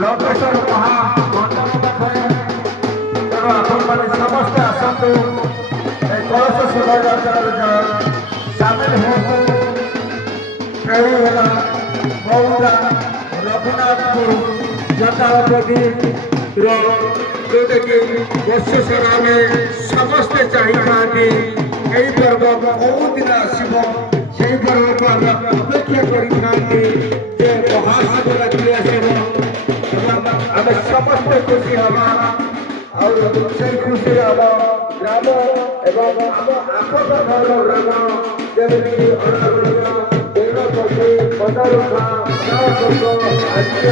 लोकेश्वर महामंडल पाखे तेणु आपण समस्ते आसतु कलश शोभा सामिल हूँ मौदा रघुनाथपुर जटावती जोटा कि वर्ष सारा आम समस्ते चाहिए यही पर्व कौ दिन आसब से पर्व को आम अपेक्षा करते महाशिवरात्रि आसब आम समस्ते खुशी हवा और से खुशी हम ग्राम एवं आम आखपाखर ग्राम जमी पदारुखा एक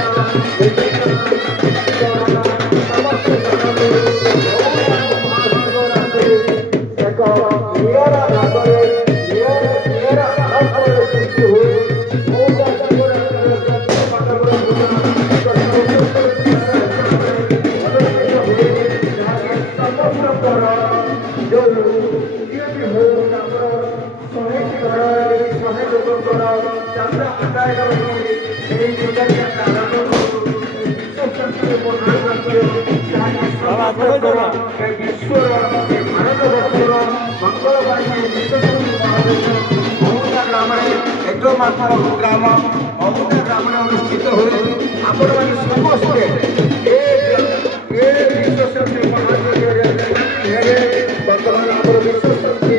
निरा भाव निरा सृष्टि हुए एकमात्र ग्राम मौदा ग्राम अनुष्ठित हुए आपण मैंने समस्ते विश्वशक्ति बर्तमान आम विश्वशक्ति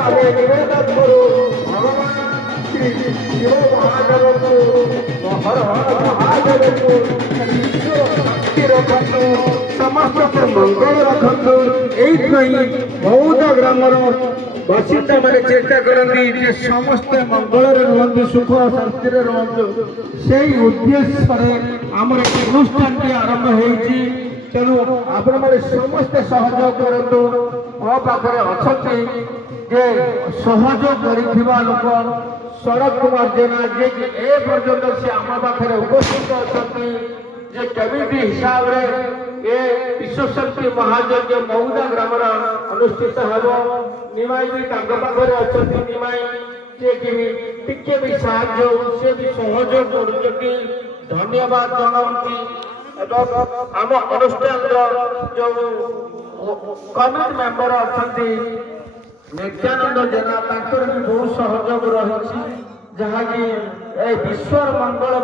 आम निवेदन करूँ भगवान श्री शिव महादेव को हर हर महादेव को शक्ति रखु समस्त मंगल रखु यही मौदा ग्राम बासिंदा मैंने चेष्टा करती समस्ते मंगल रुहतु सुख शांति रुहतु से उद्देश्य आम अनुष्ठान आरंभ होती तेणु आपण मैंने समस्ते सहयोग करूँ मो पाखे अच्छा जे सहयोग कर लोक शरद कुमार जेना जे ए पर्यंत से आम पाखे उपस्थित अच्छा जे कमिटी हिसाब रे ए विश्वशक्ति महायज्ञ मौदा ग्राम अनुष्ठित हेब निमाई भी पाखे अच्छा निमाई जे टिके भी साहाଯ୍य से भी सहयोग कर धन्यवाद जनावती आम अनुष्ठान जो कमिटी मेंबर अच्छा नित्यानंद जेना तांकर भी बहुत सहयोग रही जहाँकि विश्व मंगल